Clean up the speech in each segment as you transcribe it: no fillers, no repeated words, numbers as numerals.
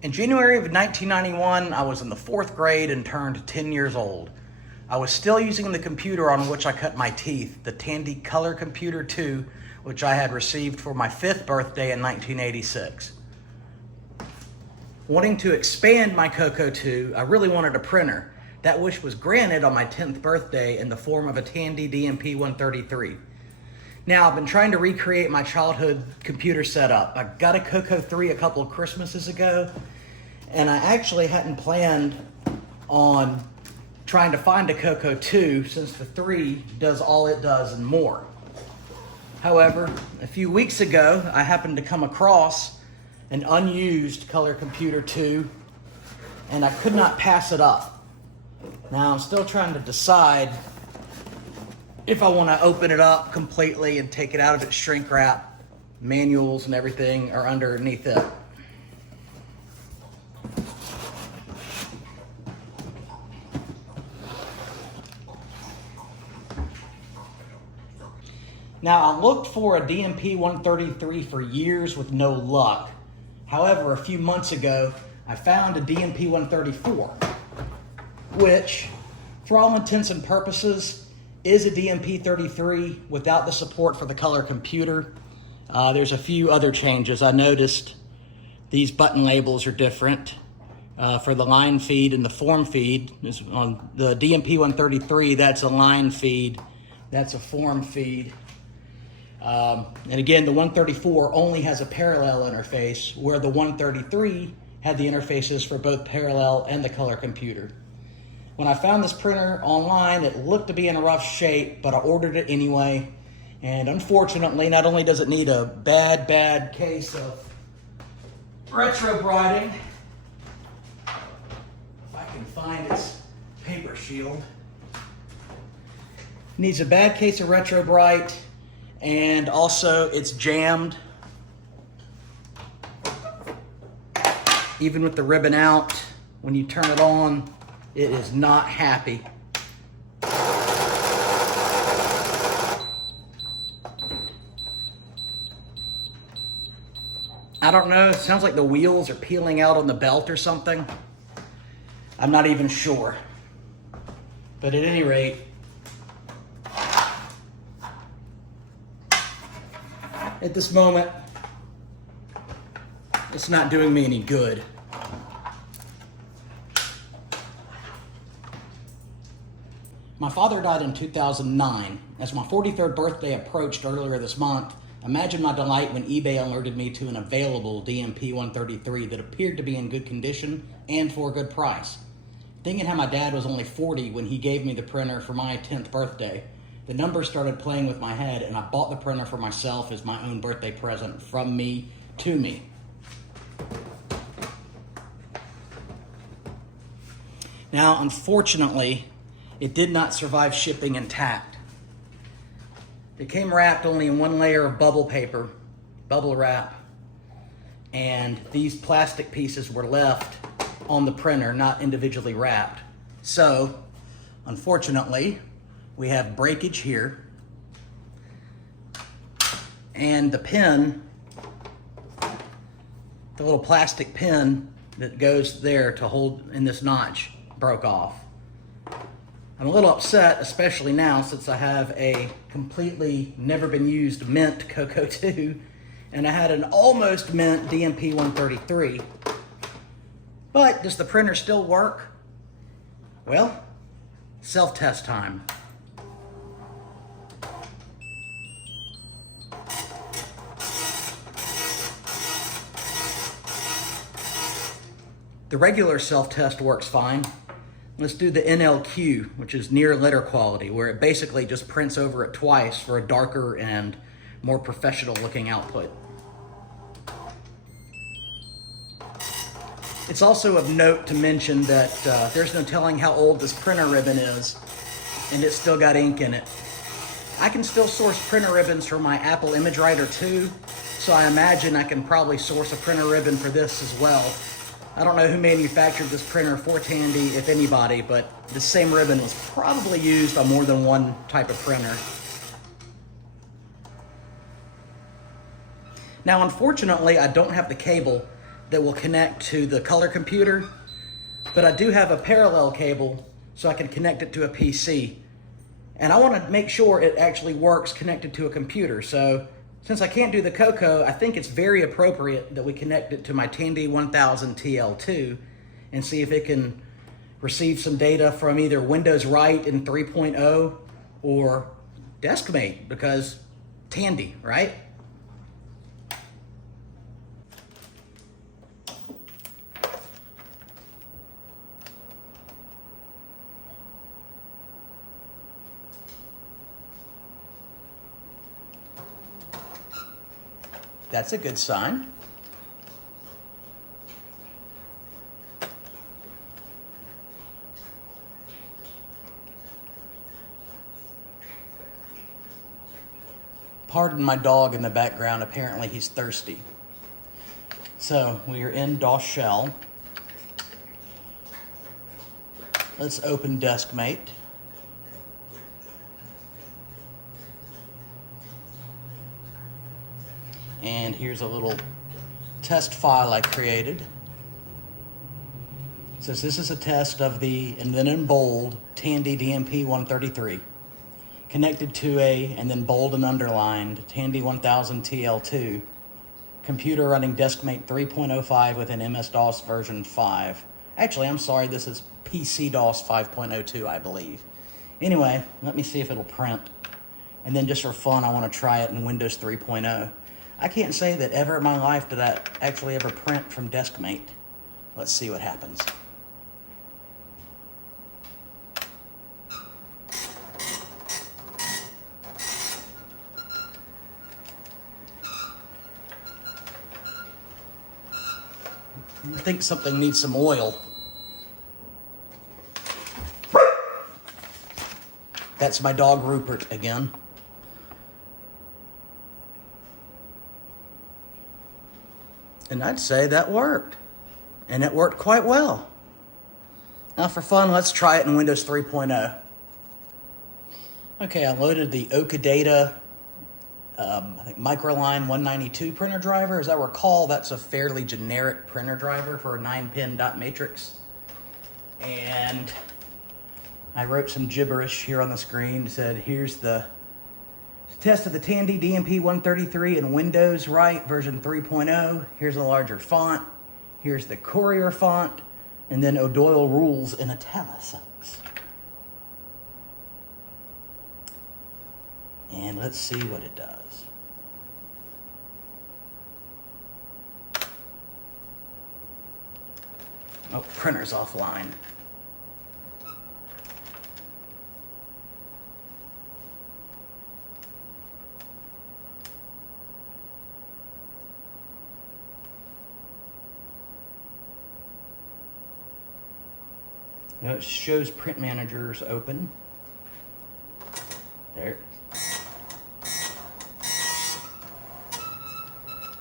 In January of 1991, I was in the 4th grade and turned 10 years old. I was still using the computer on which I cut my teeth, the Tandy Color Computer 2, which I had received for my 5th birthday in 1986. Wanting to expand my CoCo 2, I really wanted a printer. That wish was granted on my 10th birthday in the form of a Tandy DMP-133. Now, I've been trying to recreate my childhood computer setup. I got a CoCo 3 a couple of Christmases ago, and I actually hadn't planned on trying to find a CoCo 2 since the 3 does all it does and more. However, a few weeks ago, I happened to come across an unused Color Computer 2, and I could not pass it up. Now, I'm still trying to decide if I want to open it up completely and take it out of its shrink wrap. Manuals and everything are underneath it. Now, I looked for a DMP-133 for years with no luck. However, a few months ago, I found a DMP-134, which, for all intents and purposes, is a DMP-33 without the support for the color computer. There's a few other changes. I noticed these button labels are different for the line feed and the form feed. On the DMP-133, that's a line feed, that's a form feed. And again, the 134 only has a parallel interface, where the 133 had the interfaces for both parallel and the color computer. When I found this printer online, it looked to be in a rough shape, but I ordered it anyway. And unfortunately, not only does it need a bad case of retro brighting, if I can find its paper shield, needs a bad case of retro bright, and also it's jammed. Even with the ribbon out, when you turn it on, it is not happy. I don't know, it sounds like the wheels are peeling out on the belt or something. I'm not even sure. But at any rate, at this moment, it's not doing me any good. My father died in 2009. As my 43rd birthday approached earlier this month, imagine my delight when eBay alerted me to an available DMP-133 that appeared to be in good condition and for a good price. Thinking how my dad was only 40 when he gave me the printer for my 10th birthday, the numbers started playing with my head, and I bought the printer for myself as my own birthday present from me to me. Now, unfortunately, it did not survive shipping intact. It came wrapped only in one layer of bubble paper, bubble wrap, and these plastic pieces were left on the printer, not individually wrapped. So, unfortunately, we have breakage here, and the pin, the little plastic pin that goes there to hold in this notch, broke off. I'm a little upset, especially now since I have a completely never been used mint CoCo 2, and I had an almost mint DMP-133. But does the printer still work? Well, self-test time. The regular self-test works fine. Let's do the NLQ, which is near letter quality, where it basically just prints over it twice for a darker and more professional looking output. It's also of note to mention that there's no telling how old this printer ribbon is, and it's still got ink in it. I can still source printer ribbons for my Apple Image Writer 2, so I imagine I can probably source a printer ribbon for this as well. I don't know who manufactured this printer for Tandy, if anybody, but the same ribbon was probably used on more than one type of printer. Now, unfortunately, I don't have the cable that will connect to the color computer, but I do have a parallel cable so I can connect it to a PC. And I want to make sure it actually works connected to a computer. So since I can't do the CoCo, I think it's very appropriate that we connect it to my Tandy 1000 TL2 and see if it can receive some data from either Windows Write in 3.0 or DeskMate, because Tandy, right? That's a good sign. Pardon my dog in the background. Apparently he's thirsty. So we are in DOS shell. Let's open DeskMate. And here's a little test file I created. It says this is a test of the, and then in bold, Tandy DMP-133. Connected to a, and then bold and underlined, Tandy 1000 TL2. Computer running DeskMate 3.05 with an MS-DOS version 5. Actually, I'm sorry, this is PC-DOS 5.02, I believe. Anyway, let me see if it'll print. And then just for fun, I want to try it in Windows 3.0. I can't say that ever in my life did I actually ever print from DeskMate. Let's see what happens. I think something needs some oil. That's my dog Rupert again. And I'd say that worked. And it worked quite well. Now for fun, let's try it in Windows 3.0. Okay, I loaded the Okadata I think Microline 192 printer driver. As I recall, that's a fairly generic printer driver for a 9-pin dot matrix. And I wrote some gibberish here on the screen. It said, here's the test of the Tandy DMP-133 in Windows Write version 3.0. Here's a larger font. Here's the Courier font. And then O'Doyle rules in italics. And let's see what it does. Oh, printer's offline. Now it shows print managers open. There.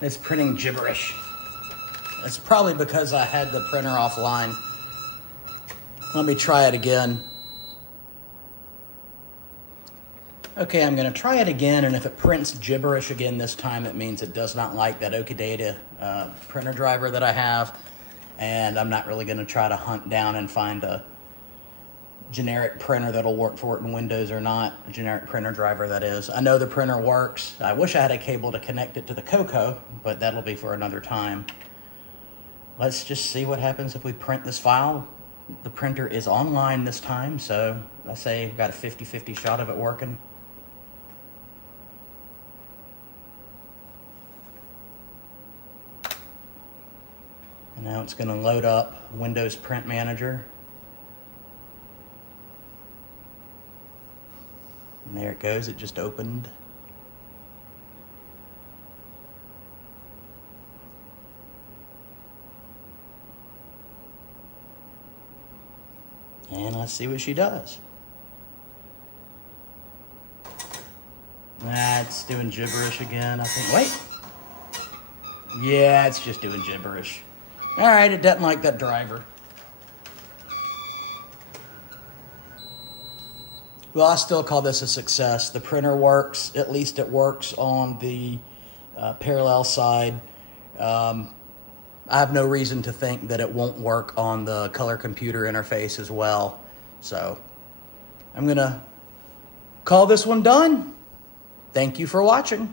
It's printing gibberish. It's probably because I had the printer offline. Let me try it again. Okay, I'm gonna try it again, and if it prints gibberish again this time, it means it does not like that Okadata printer driver that I have, and I'm not really gonna try to hunt down and find a generic printer that'll work for it in Windows or not, a generic printer driver that is. I know the printer works. I wish I had a cable to connect it to the CoCo, but that'll be for another time. Let's just see what happens if we print this file. The printer is online this time, so I say we've got a 50-50 shot of it working. And now it's gonna load up Windows Print Manager. And there it goes, it just opened. And let's see what she does. It's doing gibberish again, I think. Wait. Yeah, it's just doing gibberish. All right, it doesn't like that driver. Well, I still call this a success. The printer works. At least it works on the parallel side. I have no reason to think that it won't work on the color computer interface as well. So I'm gonna call this one done. Thank you for watching.